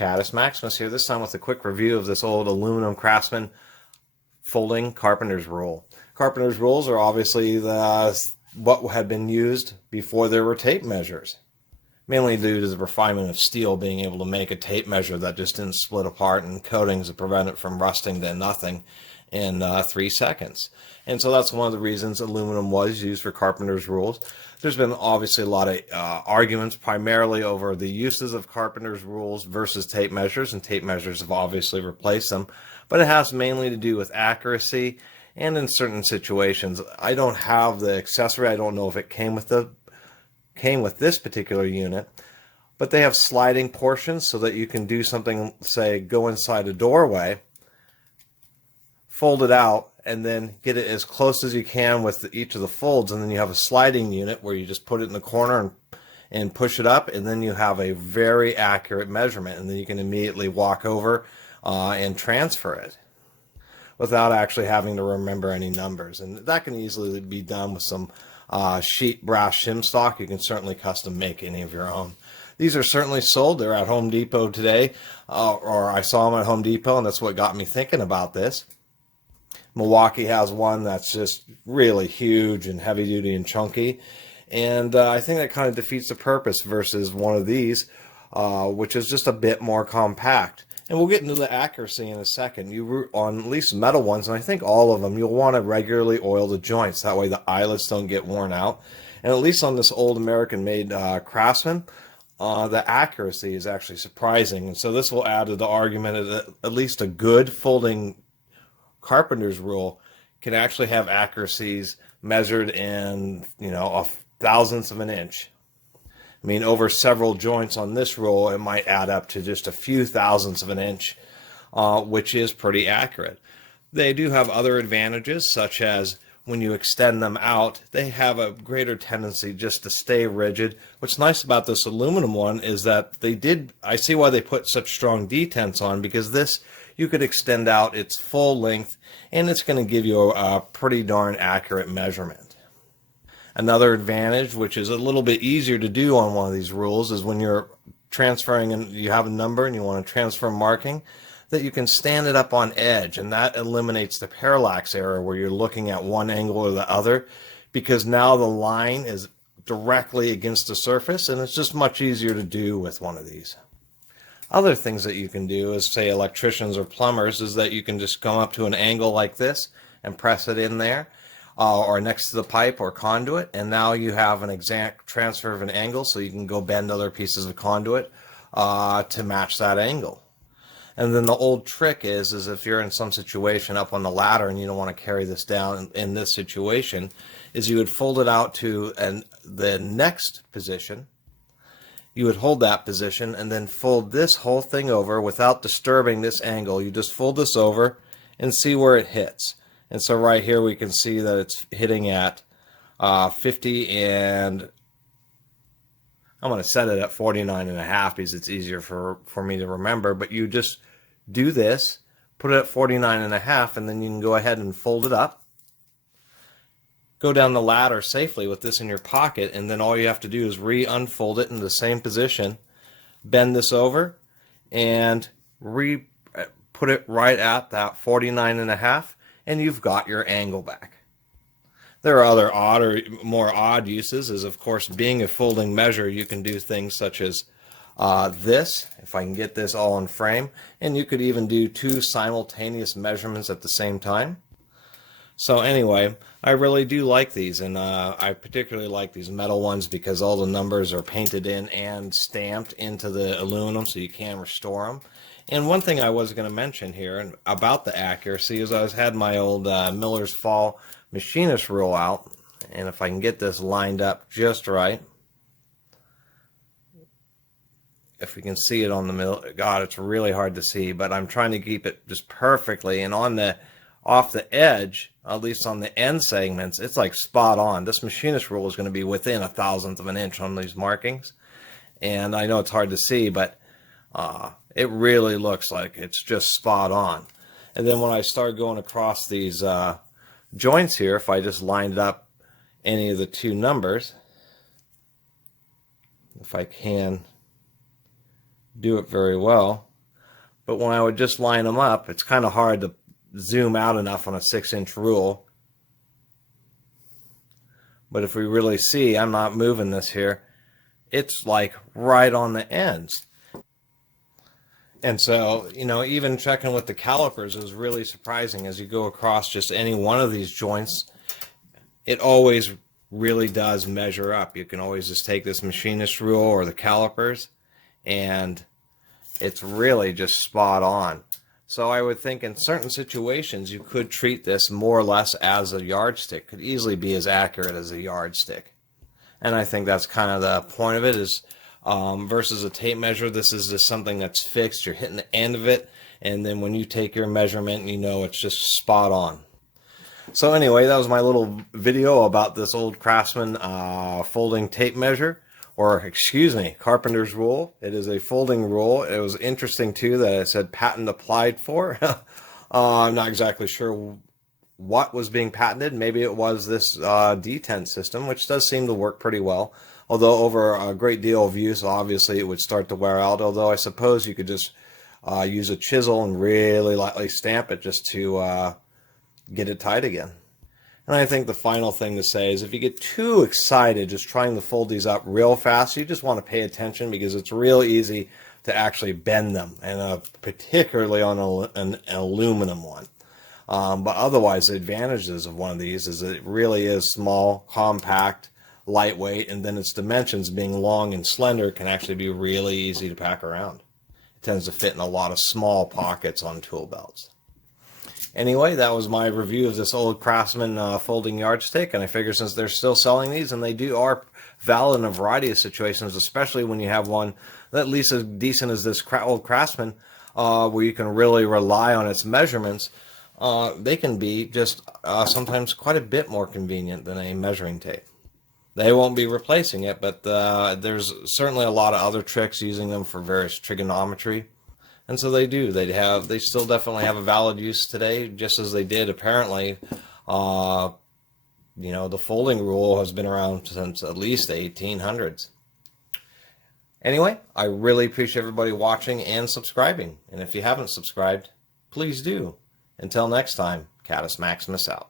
Catus Maximus here, this time with a quick review of this old aluminum Craftsman folding Carpenter's rule. Carpenter's rules are obviously what had been used before there were tape measures, mainly due to the refinement of steel being able to make a tape measure that just didn't split apart and coatings to prevent it from rusting to nothing in 3 seconds. And so that's one of the reasons aluminum was used for Carpenter's rules. There's been obviously a lot of arguments primarily over the uses of Carpenter's rules versus tape measures, and tape measures have obviously replaced them, but it has mainly to do with accuracy and in certain situations. I don't have the accessory. I don't know if it came with this particular unit, but they have sliding portions so that you can do something, say go inside a doorway, fold it out, and then get it as close as you can with each of the folds, and then you have a sliding unit where you just put it in the corner and push it up, and then you have a very accurate measurement, and then you can immediately walk over and transfer it without actually having to remember any numbers. And that can easily be done with some sheet brass shim stock. You can certainly custom make any of your own. These are certainly sold. They're at Home Depot today, or I saw them at Home Depot, and that's what got me thinking about this. Milwaukee has one that's just really huge and heavy duty and chunky, and I think that kind of defeats the purpose versus one of these, which is just a bit more compact. And we'll get into the accuracy in a second. On at least metal ones, and I think all of them, you'll want to regularly oil the joints. That way the eyelets don't get worn out. And at least on this old American-made Craftsman, the accuracy is actually surprising. And so this will add to the argument that at least a good folding Carpenter's rule can actually have accuracies measured in, a thousandth of an inch. I mean, over several joints on this rule, it might add up to just a few thousandths of an inch, which is pretty accurate. They do have other advantages, such as when you extend them out, they have a greater tendency just to stay rigid. What's nice about this aluminum one is that I see why they put such strong detents on, because this, you could extend out its full length, and it's going to give you a pretty darn accurate measurement. Another advantage, which is a little bit easier to do on one of these rules, is when you're transferring and you have a number and you want to transfer marking, that you can stand it up on edge, and that eliminates the parallax error where you're looking at one angle or the other, because now the line is directly against the surface, and it's just much easier to do with one of these. Other things that you can do as, say, electricians or plumbers, is that you can just come up to an angle like this and press it in there, or next to the pipe or conduit, and now you have an exact transfer of an angle, so you can go bend other pieces of conduit to match that angle. And then the old trick is if you're in some situation up on the ladder and you don't want to carry this down in this situation, is you would fold it out to the next position. You would hold that position and then fold this whole thing over without disturbing this angle. You just fold this over and see where it hits. And so right here we can see that it's hitting at 50, and I'm going to set it at 49.5 because it's easier for me to remember. But you just do this, put it at 49.5, and then you can go ahead and fold it up. Go down the ladder safely with this in your pocket, and then all you have to do is re-unfold it in the same position, bend this over, and put it right at that 49.5, and you've got your angle back. There are other odd or more odd uses, as of course being a folding measure, you can do things such as this, if I can get this all in frame, and you could even do 2 simultaneous measurements at the same time. So anyway, I really do like these, and I particularly like these metal ones because all the numbers are painted in and stamped into the aluminum, so you can restore them. And one thing I was going to mention here about the accuracy is I had my old Miller's Fall machinist rule out, and if I can get this lined up just right, if we can see it on the middle, God, it's really hard to see, but I'm trying to keep it just perfectly, and off the edge, at least on the end segments, it's like spot on. This machinist rule is going to be within a thousandth of an inch on these markings, and I know it's hard to see, but it really looks like it's just spot on. And then when I start going across these joints here, if I just lined up any of the 2 numbers, if I can do it very well, But when I would just line them up, it's kind of hard to zoom out enough on a 6-inch rule. But if we really see, I'm not moving this here, it's like right on the ends. And so, you know, even checking with the calipers is really surprising. As you go across just any one of these joints, it always really does measure up. You can always just take this machinist rule or the calipers, and it's really just spot on. So I would think in certain situations you could treat this more or less as a yardstick. Could easily be as accurate as a yardstick. And I think that's kind of the point of it, is versus a tape measure, this is just something that's fixed. You're hitting the end of it, and then when you take your measurement, you know it's just spot on. So anyway, that was my little video about this old Craftsman folding tape measure. Or, excuse me, Carpenter's rule. It is a folding rule. It was interesting, too, that it said patent applied for. I'm not exactly sure what was being patented. Maybe it was this detent system, which does seem to work pretty well. Although over a great deal of use, obviously, it would start to wear out. Although I suppose you could just use a chisel and really lightly stamp it just to get it tight again. And I think the final thing to say is if you get too excited just trying to fold these up real fast, you just want to pay attention, because it's real easy to actually bend them, and particularly on an aluminum one. But otherwise, the advantages of one of these is that it really is small, compact, lightweight, and then its dimensions being long and slender can actually be really easy to pack around. It tends to fit in a lot of small pockets on tool belts. Anyway, that was my review of this old Craftsman folding yardstick, and I figure since they're still selling these, and they are valid in a variety of situations, especially when you have one that at least as decent as this old Craftsman, where you can really rely on its measurements, they can be just sometimes quite a bit more convenient than a measuring tape. They won't be replacing it, but there's certainly a lot of other tricks using them for various trigonometry. And so they do. They still definitely have a valid use today, just as they did apparently. The folding rule has been around since at least the 1800s. Anyway, I really appreciate everybody watching and subscribing. And if you haven't subscribed, please do. Until next time, Catus Maximus out.